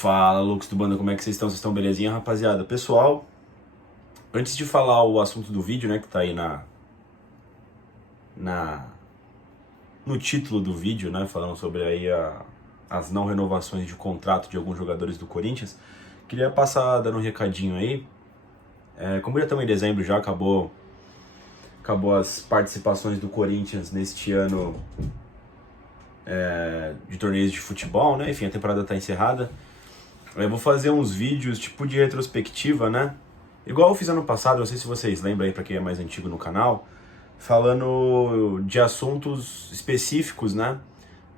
Fala, loucos do bando, como é que vocês estão? Vocês estão belezinha, rapaziada? Pessoal, antes de falar o assunto do vídeo, né, que tá aí na no título do vídeo, né, falando sobre aí as não renovações de contrato de alguns jogadores do Corinthians, queria passar dando um recadinho aí. Como já estamos em dezembro, já acabou as participações do Corinthians neste ano de torneios de futebol, né, enfim, a temporada tá encerrada. Eu vou fazer uns vídeos tipo de retrospectiva, né? Igual eu fiz ano passado, não sei se vocês lembram aí, pra quem é mais antigo no canal, falando de assuntos específicos, né?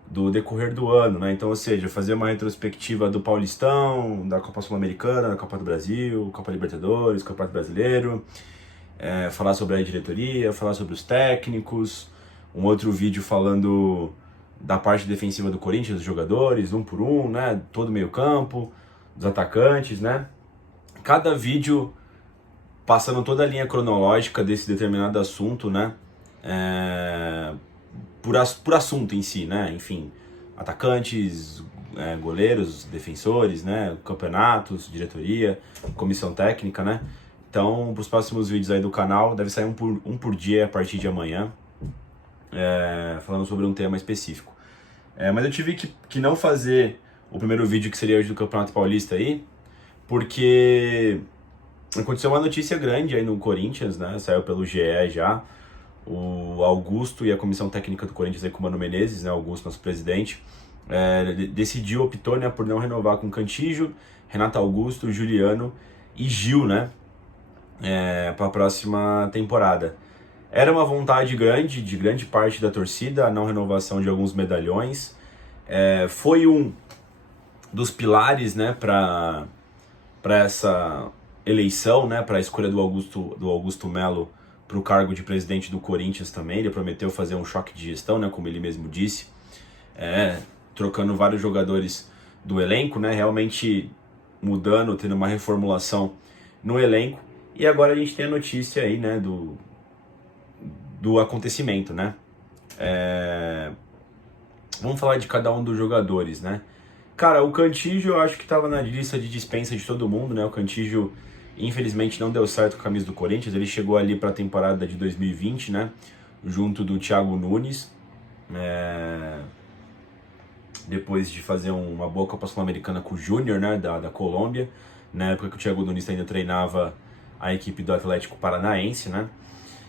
Do decorrer do ano, né? Então, ou seja, fazer uma retrospectiva do Paulistão, da Copa Sul-Americana, da Copa do Brasil, Copa Libertadores, Campeonato Brasileiro, falar sobre a diretoria, falar sobre os técnicos, um outro vídeo falando da parte defensiva do Corinthians, dos jogadores, um por um, né? Todo meio campo, dos atacantes, né? Cada vídeo passando toda a linha cronológica desse determinado assunto, né? Por assunto em si, né? Enfim, atacantes, goleiros, defensores, né? Campeonatos, diretoria, comissão técnica, né? Então, para os próximos vídeos aí do canal, deve sair um por dia a partir de amanhã, falando sobre um tema específico. Mas eu tive que não fazer o primeiro vídeo, que seria hoje do Campeonato Paulista aí, porque aconteceu uma notícia grande aí no Corinthians, né? Saiu pelo GE já. O Augusto e a comissão técnica do Corinthians aí com o Mano Menezes, né? Augusto, nosso presidente, optou, né, por não renovar com Cantillo, Renato Augusto, Juliano e Gil, né? Para a próxima temporada. Era uma vontade grande, de grande parte da torcida, a não renovação de alguns medalhões. Foi um dos pilares, né, para essa eleição, né, para a escolha do Augusto Melo para o cargo de presidente do Corinthians também. Ele prometeu fazer um choque de gestão, né, como ele mesmo disse, trocando vários jogadores do elenco, né, realmente mudando, tendo uma reformulação no elenco. E agora a gente tem a notícia aí, né, do acontecimento, né? Vamos falar de cada um dos jogadores, né? Cara, o Cantillo eu acho que estava na lista de dispensa de todo mundo, né? O Cantillo, infelizmente, não deu certo com a camisa do Corinthians. Ele chegou ali para a temporada de 2020, né? Junto do Thiago Nunes. Depois de fazer uma boa Copa Sul-Americana com o Júnior, né? Da Colômbia. Na época que o Thiago Nunes ainda treinava a equipe do Atlético Paranaense, né?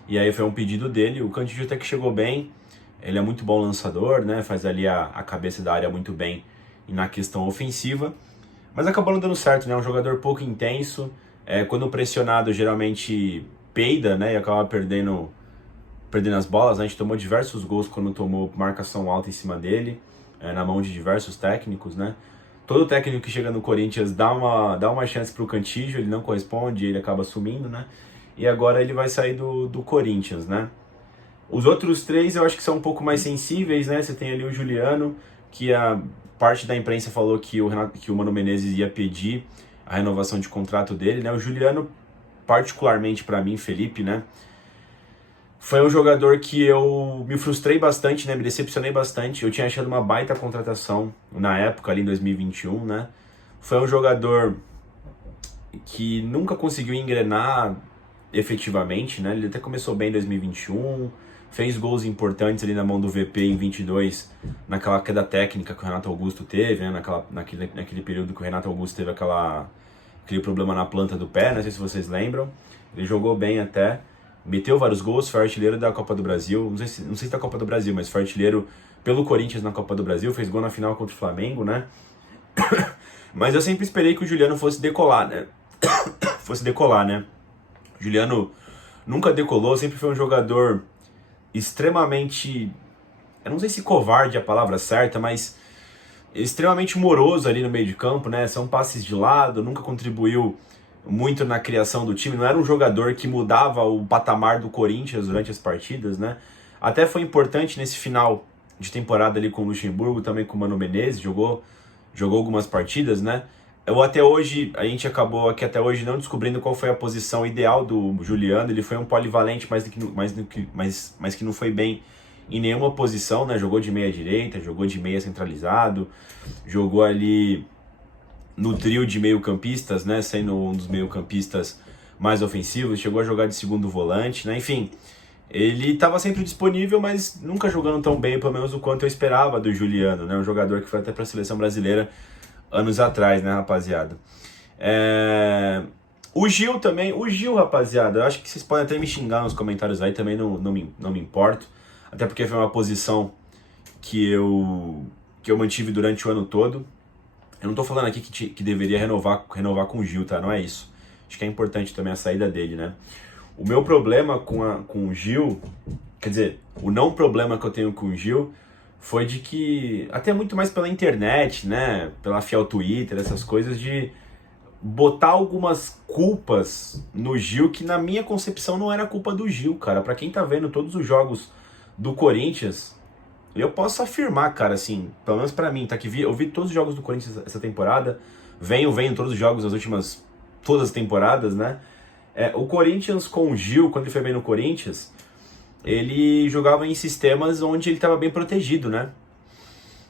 E aí foi um pedido dele. O Cantillo até que chegou bem. Ele é muito bom lançador, né? Faz ali a cabeça da área muito bem na questão ofensiva. Mas acabou não dando certo, né? Um jogador pouco intenso. Quando pressionado, geralmente peida, né? E acaba perdendo as bolas. A gente tomou diversos gols quando tomou marcação alta em cima dele, na mão de diversos técnicos, né? Todo técnico que chega no Corinthians dá uma chance pro Cantillo, ele não corresponde, ele acaba sumindo, né? E agora ele vai sair do Corinthians, né? Os outros três eu acho que são um pouco mais sensíveis, né? Você tem ali o Juliano, que a parte da imprensa falou que o Mano Menezes ia pedir a renovação de contrato dele, né? O Juliano, particularmente para mim, Felipe, né? Foi um jogador que eu me frustrei bastante, né? Me decepcionei bastante. Eu tinha achado uma baita contratação na época, ali em 2021, né? Foi um jogador que nunca conseguiu engrenar efetivamente, né? Ele até começou bem em 2021, fez gols importantes ali na mão do VP em 22, naquela queda técnica que o Renato Augusto teve, né? Naquele período que o Renato Augusto teve aquele problema na planta do pé, não sei se vocês lembram. Ele jogou bem até, meteu vários gols, foi artilheiro da Copa do Brasil, não sei se da Copa do Brasil, mas foi artilheiro pelo Corinthians na Copa do Brasil, fez gol na final contra o Flamengo, né? Mas eu sempre esperei que o Juliano fosse decolar, né? Juliano nunca decolou, sempre foi um jogador extremamente, eu não sei se covarde é a palavra certa, mas extremamente moroso ali no meio de campo, né? São passes de lado, nunca contribuiu muito na criação do time, não era um jogador que mudava o patamar do Corinthians durante as partidas, né? Até foi importante nesse final de temporada ali com o Luxemburgo, também com o Mano Menezes, jogou algumas partidas, né? A gente acabou aqui até hoje não descobrindo qual foi a posição ideal do Juliano. Ele foi um polivalente, mas que não foi bem em nenhuma posição, né? Jogou de meia direita, jogou de meia centralizado, jogou ali no trio de meio-campistas, né, sendo um dos meio-campistas mais ofensivos, chegou a jogar de segundo volante, né, enfim, ele estava sempre disponível, mas nunca jogando tão bem, pelo menos o quanto eu esperava do Juliano, né, um jogador que foi até para a seleção brasileira anos atrás, né, rapaziada. O Gil também, rapaziada, eu acho que vocês podem até me xingar nos comentários aí, também não me importo, até porque foi uma posição que eu mantive durante o ano todo. Eu não tô falando aqui que deveria renovar com o Gil, tá? Não é isso. Acho que é importante também a saída dele, né? O meu problema com o Gil, quer dizer, o não problema que eu tenho com o Gil foi de que, até muito mais pela internet, né? Pela fiel Twitter, essas coisas de botar algumas culpas no Gil que na minha concepção não era culpa do Gil, cara. Pra quem tá vendo todos os jogos do Corinthians, eu posso afirmar, cara, assim, pelo menos pra mim, tá? Que eu vi todos os jogos do Corinthians essa temporada, venho todos os jogos das últimas, todas as temporadas, né? O Corinthians com o Gil, quando ele foi bem no Corinthians, ele jogava em sistemas onde ele estava bem protegido, né?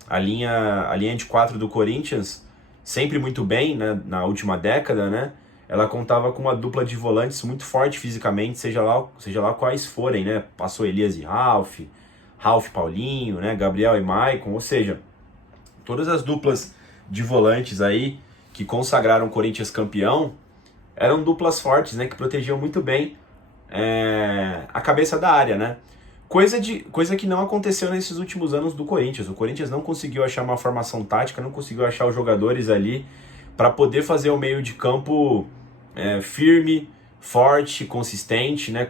A linha de 4 do Corinthians, sempre muito bem, né? Na última década, né? Ela contava com uma dupla de volantes muito forte fisicamente, seja lá quais forem, né? Passou Elias e Ralf Paulinho, né? Gabriel e Maicon, ou seja, todas as duplas de volantes aí que consagraram o Corinthians campeão eram duplas fortes, né? Que protegiam muito bem a cabeça da área, né? Coisa que não aconteceu nesses últimos anos do Corinthians. O Corinthians não conseguiu achar uma formação tática, não conseguiu achar os jogadores ali para poder fazer o meio de campo firme, forte, consistente, né?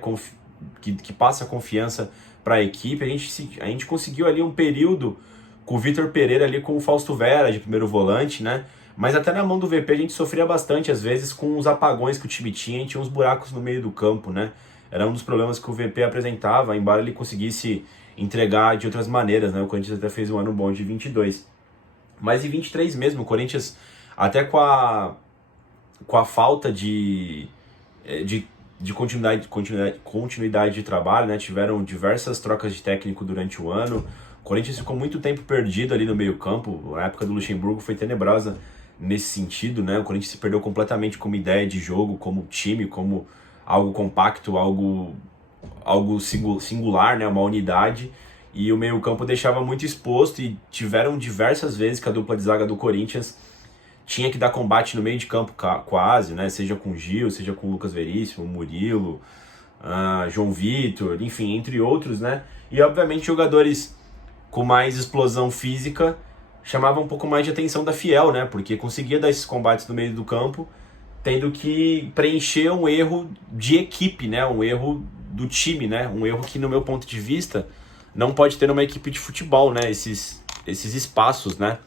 Que passa confiança para a equipe. A gente conseguiu ali um período com o Vitor Pereira ali com o Fausto Vera de primeiro volante, né? Mas até na mão do VP a gente sofria bastante às vezes com os apagões que o time tinha e tinha uns buracos no meio do campo, né? Era um dos problemas que o VP apresentava, embora ele conseguisse entregar de outras maneiras, né? O Corinthians até fez um ano bom de 22. Mas em 23 mesmo, o Corinthians, até com a falta de continuidade de trabalho, né? Tiveram diversas trocas de técnico durante o ano. O Corinthians ficou muito tempo perdido ali no meio campo. A época do Luxemburgo foi tenebrosa nesse sentido, né? O Corinthians se perdeu completamente como ideia de jogo, como time, como algo compacto, algo singular, né? Uma unidade. E o meio campo deixava muito exposto e tiveram diversas vezes que a dupla de zaga do Corinthians tinha que dar combate no meio de campo quase, né? Seja com o Gil, seja com o Lucas Veríssimo, Murilo, João Vitor, enfim, entre outros, né? E obviamente jogadores com mais explosão física chamavam um pouco mais de atenção da Fiel, né? Porque conseguia dar esses combates no meio do campo, tendo que preencher um erro de equipe, né? Um erro do time, né? Um erro que, no meu ponto de vista, não pode ter numa equipe de futebol, né? Esses espaços, né?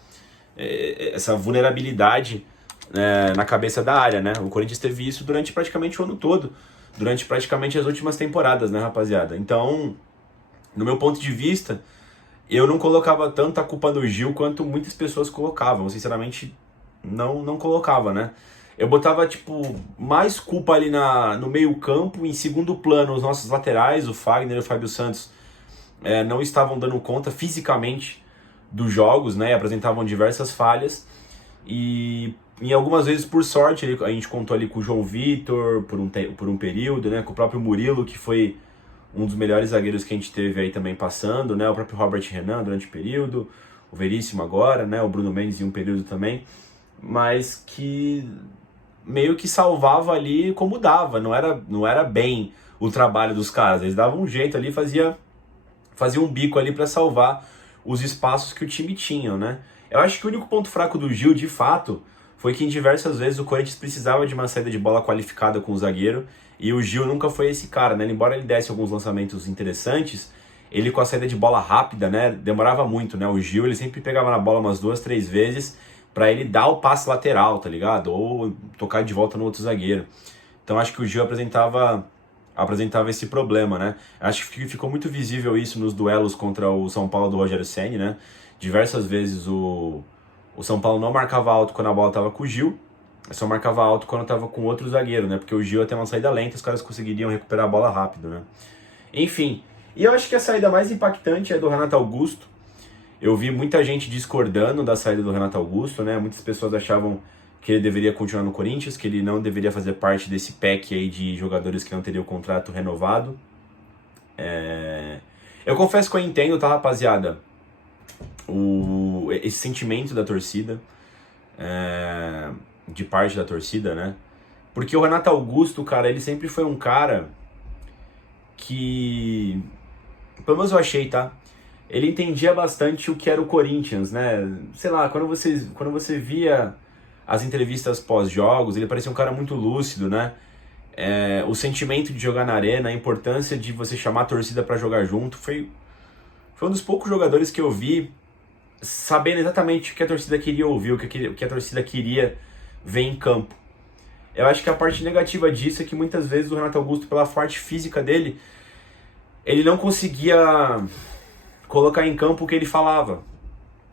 Essa vulnerabilidade na cabeça da área, né? O Corinthians teve isso durante praticamente o ano todo, durante praticamente as últimas temporadas, né, rapaziada? Então, no meu ponto de vista, eu não colocava tanta culpa no Gil quanto muitas pessoas colocavam. Sinceramente, não colocava, né? Eu botava, tipo, mais culpa ali no meio campo, em segundo plano, os nossos laterais, o Fagner e o Fábio Santos, não estavam dando conta fisicamente dos jogos, né? E apresentavam diversas falhas. E em algumas vezes, por sorte, a gente contou ali com o João Vitor por um período, né? Com o próprio Murilo, que foi um dos melhores zagueiros que a gente teve aí também passando, né? O próprio Robert Renan durante o período, o Veríssimo agora, né? O Bruno Mendes em um período também, mas que meio que salvava ali como dava, não era bem o trabalho dos caras, eles davam um jeito ali, fazia um bico ali para salvar os espaços que o time tinha, né? Eu acho que o único ponto fraco do Gil, de fato, foi que em diversas vezes o Corinthians precisava de uma saída de bola qualificada com o zagueiro, e o Gil nunca foi esse cara, né? Embora ele desse alguns lançamentos interessantes, ele com a saída de bola rápida, né? Demorava muito, né? O Gil, ele sempre pegava na bola umas 2, 3 vezes para ele dar o passe lateral, tá ligado? Ou tocar de volta no outro zagueiro. Então acho que o Gil apresentava esse problema, né? Acho que ficou muito visível isso nos duelos contra o São Paulo do Rogério Ceni, né? Diversas vezes o São Paulo não marcava alto quando a bola estava com o Gil, só marcava alto quando estava com outro zagueiro, né? Porque o Gil ia ter uma saída lenta, os caras conseguiriam recuperar a bola rápido, né? Enfim, e eu acho que a saída mais impactante é do Renato Augusto. Eu vi muita gente discordando da saída do Renato Augusto, né? Muitas pessoas achavam que ele deveria continuar no Corinthians, que ele não deveria fazer parte desse pack aí de jogadores que não teriam o contrato renovado. Eu confesso que eu entendo, tá, rapaziada, esse sentimento da torcida, de parte da torcida, né? Porque o Renato Augusto, cara, ele sempre foi um cara que, pelo menos eu achei, tá? Ele entendia bastante o que era o Corinthians, né? Sei lá, quando você via as entrevistas pós-jogos, ele parecia um cara muito lúcido, né? O sentimento de jogar na arena, a importância de você chamar a torcida pra jogar junto, foi um dos poucos jogadores que eu vi sabendo exatamente o que a torcida queria ouvir, o que a torcida queria ver em campo. Eu acho que a parte negativa disso é que muitas vezes o Renato Augusto, pela parte física dele, ele não conseguia colocar em campo o que ele falava.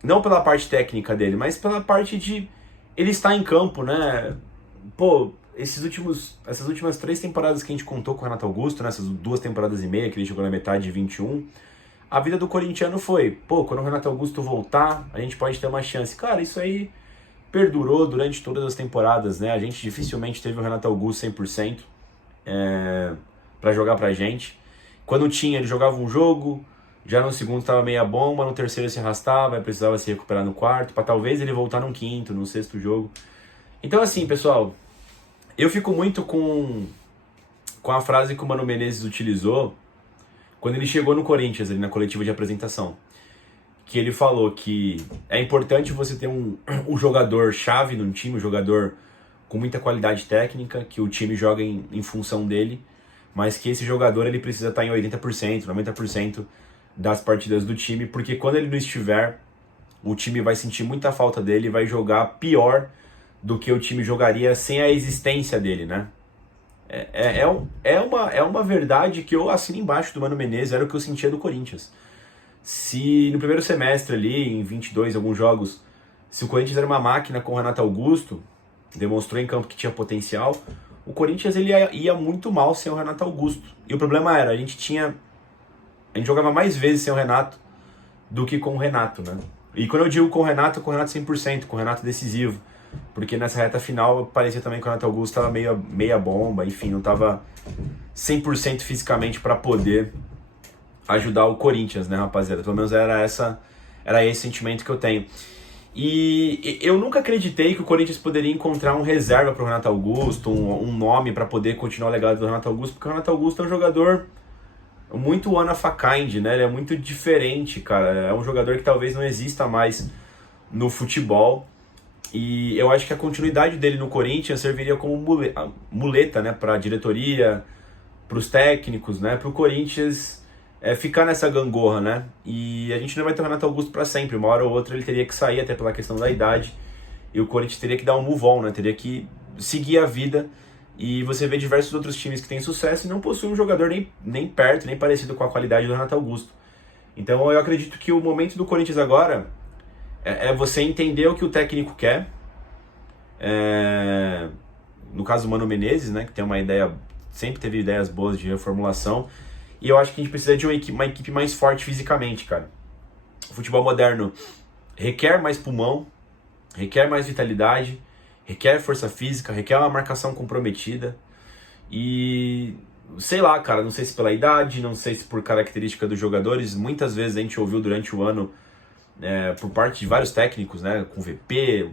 Não pela parte técnica dele, mas pela parte de ele estar em campo, né? Pô, essas últimas 3 temporadas que a gente contou com o Renato Augusto, né? Essas 2 temporadas e meia que ele jogou na metade de 21, a vida do corintiano foi, pô, quando o Renato Augusto voltar, a gente pode ter uma chance. Cara, isso aí perdurou durante todas as temporadas, né? A gente dificilmente teve o Renato Augusto 100% pra jogar pra gente. Quando tinha, ele jogava um jogo, já no segundo estava meia bomba, no terceiro se arrastava, precisava se recuperar no quarto, para talvez ele voltar no quinto, no sexto jogo. Então assim, pessoal, eu fico muito com a frase que o Mano Menezes utilizou quando ele chegou no Corinthians, ali na coletiva de apresentação. Que ele falou que é importante você ter um jogador-chave no time, um jogador com muita qualidade técnica, que o time joga em função dele, mas que esse jogador ele precisa estar em 80%, 90% das partidas do time, porque quando ele não estiver, o time vai sentir muita falta dele e vai jogar pior do que o time jogaria sem a existência dele, né? É uma verdade que eu assino embaixo do Mano Menezes, era o que eu sentia do Corinthians. Se no primeiro semestre ali, em 22, alguns jogos, se o Corinthians era uma máquina com o Renato Augusto, demonstrou em campo que tinha potencial, o Corinthians ele ia muito mal sem o Renato Augusto. E o problema era, a gente jogava mais vezes sem o Renato do que com o Renato, né? E quando eu digo com o Renato 100%, com o Renato decisivo. Porque nessa reta final parecia também que o Renato Augusto estava meia bomba, enfim, não estava 100% fisicamente para poder ajudar o Corinthians, né, rapaziada? Pelo menos era esse sentimento que eu tenho. E eu nunca acreditei que o Corinthians poderia encontrar um reserva para o Renato Augusto, um nome para poder continuar o legado do Renato Augusto, porque o Renato Augusto é um jogador muito one of a kind, né? Ele é muito diferente, cara. É um jogador que talvez não exista mais no futebol. E eu acho que a continuidade dele no Corinthians serviria como muleta, né, para a diretoria, para os técnicos, né, para o Corinthians ficar nessa gangorra, né? E a gente não vai ter o Renato Augusto para sempre. Uma hora ou outra ele teria que sair, até pela questão da idade. E o Corinthians teria que dar um move on, né? Teria que seguir a vida. E você vê diversos outros times que têm sucesso e não possuem um jogador nem perto, nem parecido com a qualidade do Renato Augusto. Então eu acredito que o momento do Corinthians agora é você entender o que o técnico quer. No caso do Mano Menezes, né, que tem uma ideia, sempre teve ideias boas de reformulação. E eu acho que a gente precisa de uma equipe mais forte fisicamente, cara. O futebol moderno requer mais pulmão, requer mais vitalidade, requer força física, requer uma marcação comprometida. E sei lá, cara, não sei se pela idade, não sei se por característica dos jogadores. Muitas vezes a gente ouviu durante o ano, por parte de vários técnicos, né, com o VP,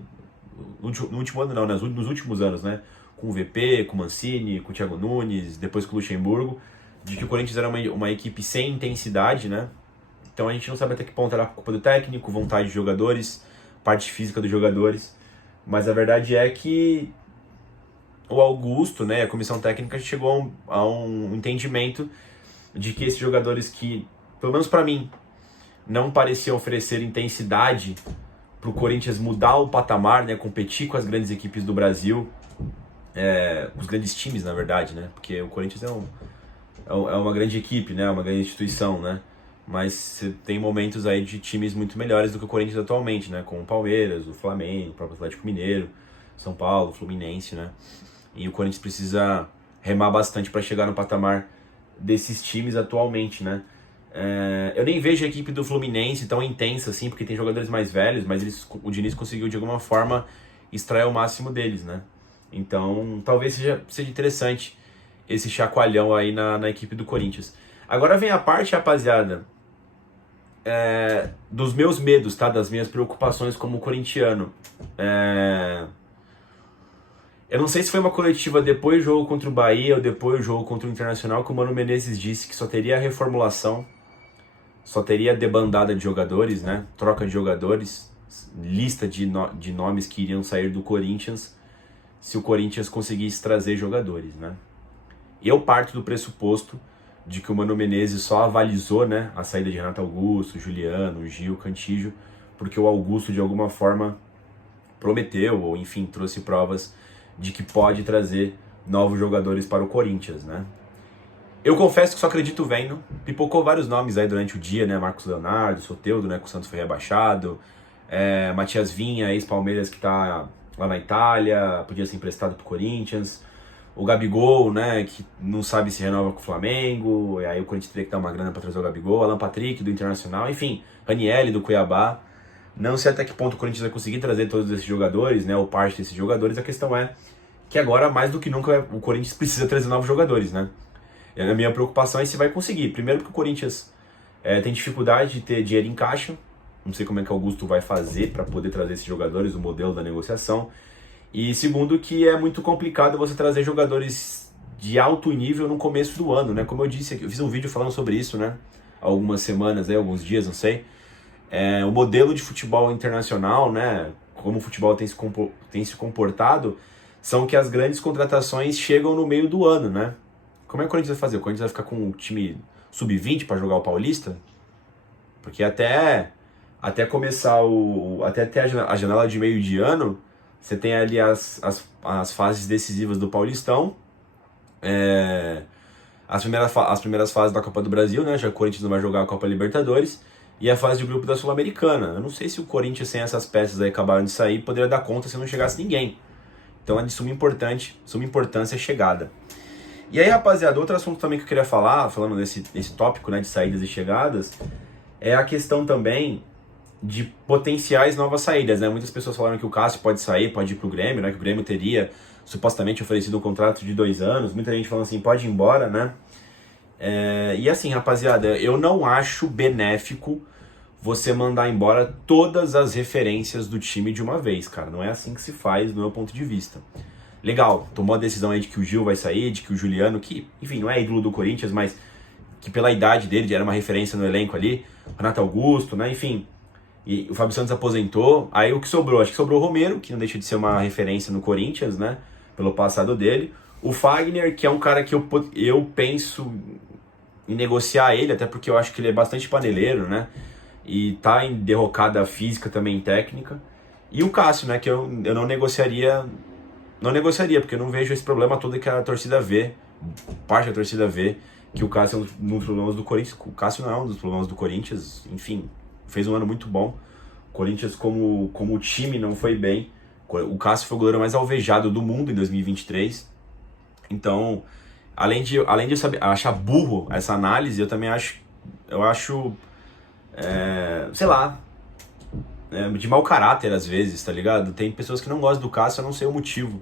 no último ano não, nos últimos anos, né, com o VP, com o Mancini, com o Thiago Nunes, depois com o Luxemburgo, de que o Corinthians era uma equipe sem intensidade, né? Então a gente não sabe até que ponto era culpa do técnico, vontade de jogadores, parte física dos jogadores, mas a verdade é que o Augusto, né, a comissão técnica chegou a um entendimento de que esses jogadores que, pelo menos para mim, não pareciam oferecer intensidade para o Corinthians mudar o patamar, né, competir com as grandes equipes do Brasil, os grandes times, na verdade, né, porque o Corinthians é uma grande equipe, né, uma grande instituição, né, mas você tem momentos aí de times muito melhores do que o Corinthians atualmente, né, com o Palmeiras, o Flamengo, o próprio Atlético Mineiro, São Paulo, Fluminense, né, e o Corinthians precisa remar bastante para chegar no patamar desses times atualmente, né. Eu nem vejo a equipe do Fluminense tão intensa assim, porque tem jogadores mais velhos, mas o Diniz conseguiu de alguma forma extrair o máximo deles, né? Então, talvez seja interessante esse chacoalhão aí na equipe do Corinthians. Agora vem a parte, rapaziada, dos meus medos, tá? Das minhas preocupações como corintiano. Eu não sei se foi uma coletiva depois do jogo contra o Bahia ou depois do jogo contra o Internacional que o Mano Menezes disse que só teria reformulação, só teria debandada de jogadores, né? Troca de jogadores, lista de nomes que iriam sair do Corinthians se o Corinthians conseguisse trazer jogadores, né? E eu parto do pressuposto de que o Mano Menezes só avalizou, né, a saída de Renato Augusto, Juliano, Gil, Cantillo, porque o Augusto de alguma forma prometeu, ou enfim, trouxe provas de que pode trazer novos jogadores para o Corinthians, né? Eu confesso que só acredito vendo. Pipocou vários nomes aí durante o dia, né? Marcos Leonardo, Soteldo, né? Que o Santos foi rebaixado. Matias Vinha, ex-Palmeiras, que tá lá na Itália, podia ser emprestado pro Corinthians. O Gabigol, né? Que não sabe se renova com o Flamengo. E aí o Corinthians teria que dar uma grana para trazer o Gabigol. Alan Patrick, do Internacional. Enfim, Ranieri, do Cuiabá. Não sei até que ponto o Corinthians vai conseguir trazer todos esses jogadores, né? Ou parte desses jogadores. A questão é que agora, mais do que nunca, o Corinthians precisa trazer novos jogadores, né? E a minha preocupação é se vai conseguir. Primeiro porque o Corinthians tem dificuldade de ter dinheiro em caixa. Não sei como é que o Augusto vai fazer para poder trazer esses jogadores, o modelo da negociação. E segundo que é muito complicado você trazer jogadores de alto nível no começo do ano, né? Como eu disse, eu fiz um vídeo falando sobre isso, né? Há algumas semanas, alguns dias, não sei. O modelo de futebol internacional, né? Como o futebol tem se comportado, são que as grandes contratações chegam no meio do ano, né? Como é que o Corinthians vai fazer? O Corinthians vai ficar com um time sub-20 para jogar o Paulista? Porque até começar até ter a janela de meio de ano, você tem ali as fases decisivas do Paulistão, as primeiras fases da Copa do Brasil, né? Já que o Corinthians não vai jogar a Copa Libertadores, e a fase de grupo da Sul-Americana. Eu não sei se o Corinthians, sem essas peças aí acabaram de sair, poderia dar conta se não chegasse ninguém. Então é de suma importância a chegada. E aí, rapaziada, outro assunto também que eu queria falar, falando desse tópico, né, de saídas e chegadas, é a questão também de potenciais novas saídas, né? Muitas pessoas falaram que o Cássio pode sair, pode ir pro Grêmio, né? Que o Grêmio teria supostamente oferecido um contrato de 2 anos. Muita gente falando assim, pode ir embora, né? E assim, rapaziada, eu não acho benéfico você mandar embora todas as referências do time de uma vez, cara. Não é assim que se faz, do meu ponto de vista. Legal, tomou a decisão aí de que o Gil vai sair, de que o Juliano, que, enfim, não é ídolo do Corinthians, mas que pela idade dele já era uma referência no elenco ali, Renato Augusto, né, enfim. E o Fábio Santos aposentou, aí o que sobrou? Acho que sobrou o Romero, que não deixa de ser uma referência no Corinthians, né, pelo passado dele. O Fagner, que é um cara que eu penso em negociar ele, até porque eu acho que ele é bastante paneleiro, né, e tá em derrocada física também técnica. E o Cássio, né, que eu não negociaria, porque eu não vejo esse problema todo que a torcida vê, parte da torcida vê, que o Cássio é um dos problemas do Corinthians. O Cássio não é um dos problemas do Corinthians, enfim, fez um ano muito bom. O Corinthians, como time, não foi bem. O Cássio foi o goleiro mais alvejado do mundo em 2023. Então, além de eu achar burro essa análise, eu também acho, sei lá, de mau caráter às vezes, tá ligado? Tem pessoas que não gostam do Cássio, eu não sei o motivo.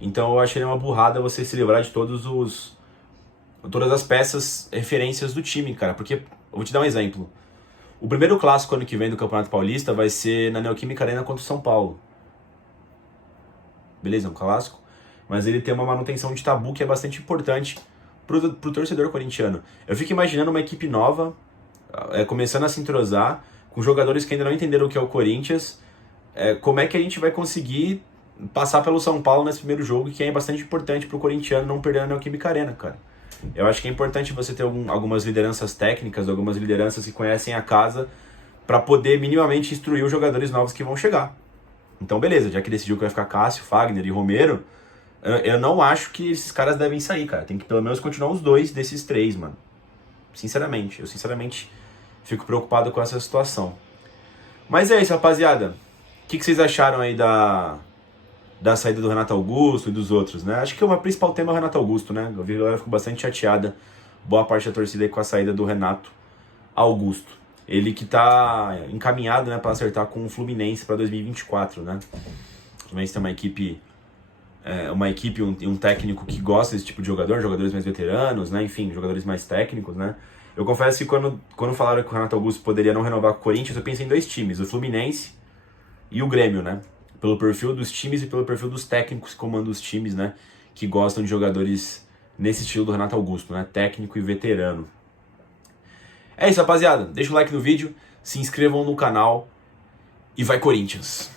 Então eu achei uma burrada você se livrar de todas as peças, referências do time, cara. Porque, eu vou te dar um exemplo. O primeiro clássico ano que vem do Campeonato Paulista vai ser na Neoquímica Arena contra o São Paulo. Beleza, é um clássico. Mas ele tem uma manutenção de tabu que é bastante importante pro torcedor corintiano. Eu fico imaginando uma equipe nova, começando a se entrosar, com jogadores que ainda não entenderam o que é o Corinthians. Como é que a gente vai conseguir passar pelo São Paulo nesse primeiro jogo, que é bastante importante pro corintiano não perder a Neoquímica Arena, cara. Eu acho que é importante você ter algumas lideranças técnicas, algumas lideranças que conhecem a casa, para poder minimamente instruir os jogadores novos que vão chegar. Então, beleza, já que decidiu que vai ficar Cássio, Fagner e Romero, eu não acho que esses caras devem sair, cara. Tem que pelo menos continuar os 2 desses 3, mano. Sinceramente, eu fico preocupado com essa situação. Mas é isso, rapaziada. O que vocês acharam aí da saída do Renato Augusto e dos outros, né? Acho que o principal tema é o Renato Augusto, né? Eu vi que a galera ficou bastante chateada, boa parte da torcida aí, com a saída do Renato Augusto. Ele que tá encaminhado, né, para acertar com o Fluminense para 2024, né? Fluminense tem uma equipe um técnico que gosta desse tipo de jogador, jogadores mais veteranos, né? Enfim, jogadores mais técnicos, né? Eu confesso que quando falaram que o Renato Augusto poderia não renovar com o Corinthians, eu pensei em dois times, o Fluminense e o Grêmio, né? Pelo perfil dos times e pelo perfil dos técnicos que comandam os times, né? Que gostam de jogadores nesse estilo do Renato Augusto, né? Técnico e veterano. É isso, rapaziada. Deixa o like no vídeo, se inscrevam no canal e vai Corinthians!